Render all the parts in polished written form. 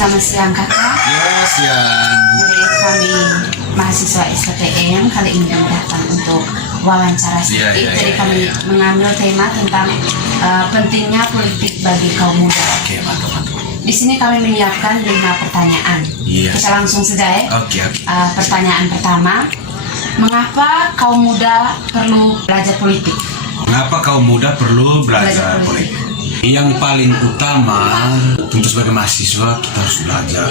Selamat siang kakak. Ya, siang. Jadi kami mahasiswa STM kali ini datang untuk wawancara sedikit. Jadi kami mengambil tema tentang pentingnya politik bagi kaum muda. Oke, mantap. Di sini kami menyiapkan 5 pertanyaan. Yes. Kita langsung saja ya. Oke. Pertanyaan pertama, mengapa kaum muda perlu belajar politik? Mengapa kaum muda perlu belajar politik? Yang paling utama, tentu sebagai mahasiswa kita harus belajar,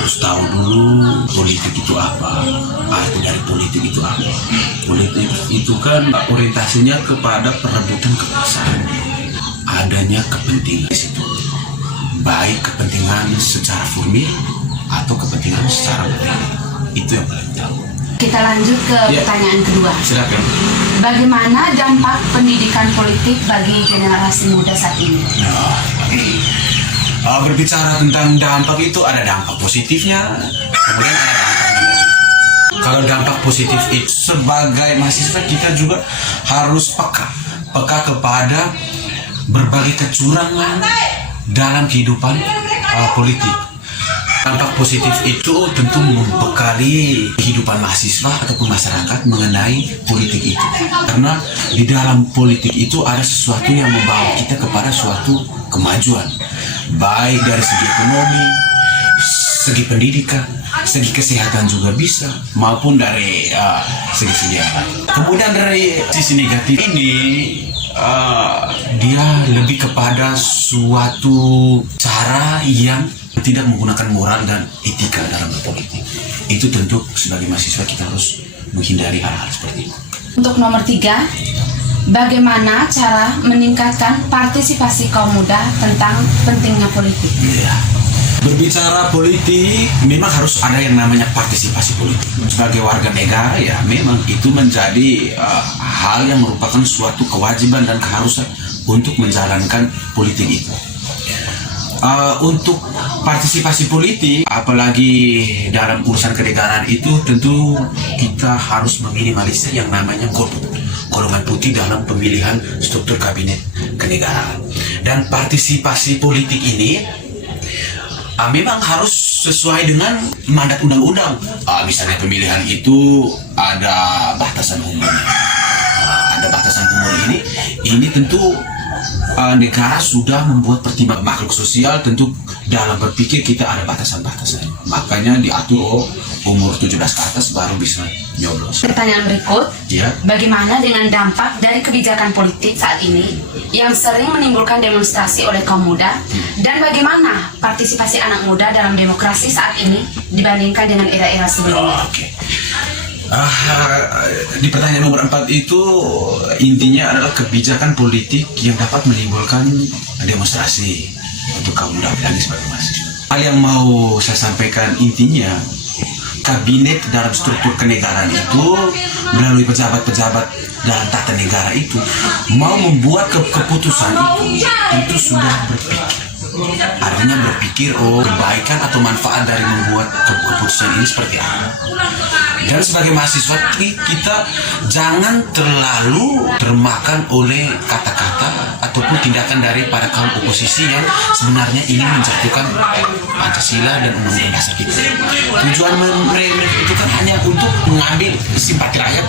harus tahu dulu politik itu apa, arti dari politik itu apa. Politik itu kan orientasinya kepada perebutan kekuasaan, adanya kepentingan di situ, baik kepentingan secara formil atau kepentingan secara material. Itu yang paling utama. Kita lanjut ke pertanyaan kedua. Silakan. Bagaimana dampak pendidikan politik bagi generasi muda saat ini? Berbicara tentang dampak itu ada dampak positifnya, kemudian ada dampak negatif. Kalau dampak positif itu sebagai mahasiswa kita juga harus peka kepada berbagai kecurangan dalam kehidupan politik. Dampak positif itu tentu membekali kehidupan mahasiswa ataupun masyarakat mengenai politik itu. Karena di dalam politik itu ada sesuatu yang membawa kita kepada suatu kemajuan. Baik dari segi ekonomi, segi pendidikan, segi kesehatan juga bisa, maupun dari segi yang lain. Kemudian dari sisi negatif ini, dia lebih kepada suatu cara yang tidak menggunakan moral dan etika dalam berpolitik. Itu tentu sebagai mahasiswa kita harus menghindari hal-hal seperti itu. Untuk nomor 3, bagaimana cara meningkatkan partisipasi kaum muda tentang pentingnya politik? Ya. Berbicara politik, memang harus ada yang namanya partisipasi politik. Sebagai warga negara, ya memang itu menjadi hal yang merupakan suatu kewajiban dan keharusan untuk menjalankan politik itu. Untuk partisipasi politik, apalagi dalam urusan kenegaraan itu, tentu kita harus meminimalisir yang namanya golongan putih dalam pemilihan struktur kabinet kenegaraan. Dan partisipasi politik ini memang harus sesuai dengan mandat undang-undang. Misalnya pemilihan itu ada batasan umurnya. Ada batasan umur ini tentu negara sudah membuat pertimbangan makhluk sosial, tentu dalam berpikir kita ada batasan-batasan. Makanya diatur umur 17 ke atas baru bisa nyoblos. Pertanyaan berikut, bagaimana dengan dampak dari kebijakan politik saat ini yang sering menimbulkan demonstrasi oleh kaum muda, dan bagaimana partisipasi anak muda dalam demokrasi saat ini dibandingkan dengan era-era sebelumnya? Di pertanyaan nomor 4 itu intinya adalah kebijakan politik yang dapat menimbulkan demonstrasi untuk kaum muda lagi sebagai mahasiswa. Hal yang mau saya sampaikan intinya, kabinet dalam struktur kenegaraan itu melalui pejabat-pejabat dalam tata negara itu mau membuat keputusan itu tentu sudah artinya berpikir kebaikan atau manfaat dari membuat keputusan ini seperti apa. Dan sebagai mahasiswa kita jangan terlalu termakan oleh kata-kata ataupun tindakan dari para kaum oposisi yang sebenarnya ingin menjatuhkan Pancasila dan Undang-Undang Dasar kita. Tujuan mereka itu kan hanya untuk mengambil simpati rakyat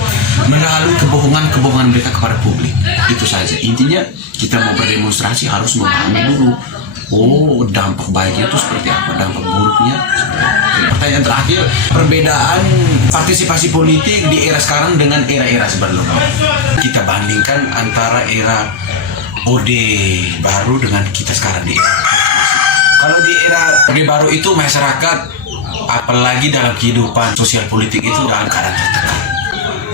melalui kebohongan mereka kepada publik. Itu saja. Intinya kita mau berdemonstrasi harus memahami dulu dampak baiknya itu seperti apa, dampak buruknya seperti apa. Pertanyaan terakhir, perbedaan partisipasi politik di era sekarang dengan era-era sebelumnya. Kita bandingkan antara era Orde Baru dengan kita sekarang di era. Kalau di era Orde Baru itu masyarakat, apalagi dalam kehidupan sosial politik itu dalam keadaan tertekan.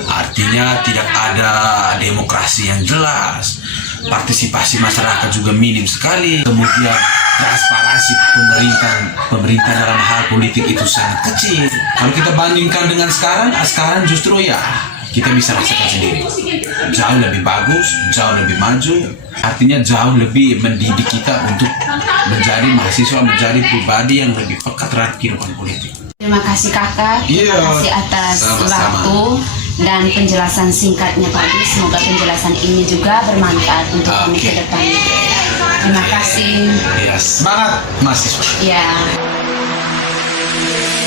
Artinya tidak ada demokrasi yang jelas, partisipasi masyarakat juga minim sekali, kemudian transparansi pemerintah dalam hal politik itu sangat kecil. Kalau kita bandingkan dengan sekarang justru kita bisa rasakan sendiri, jauh lebih bagus, jauh lebih maju, artinya jauh lebih mendidik kita untuk menjadi mahasiswa, menjadi pribadi yang lebih peka terhadap kehidupan politik. Terima kasih kakak, terima kasih atas waktu dan penjelasan singkatnya tadi. Semoga penjelasan ini juga bermanfaat untuk kami ke depan. Terima kasih. Semangat mahasiswa. Ya. Indonesia.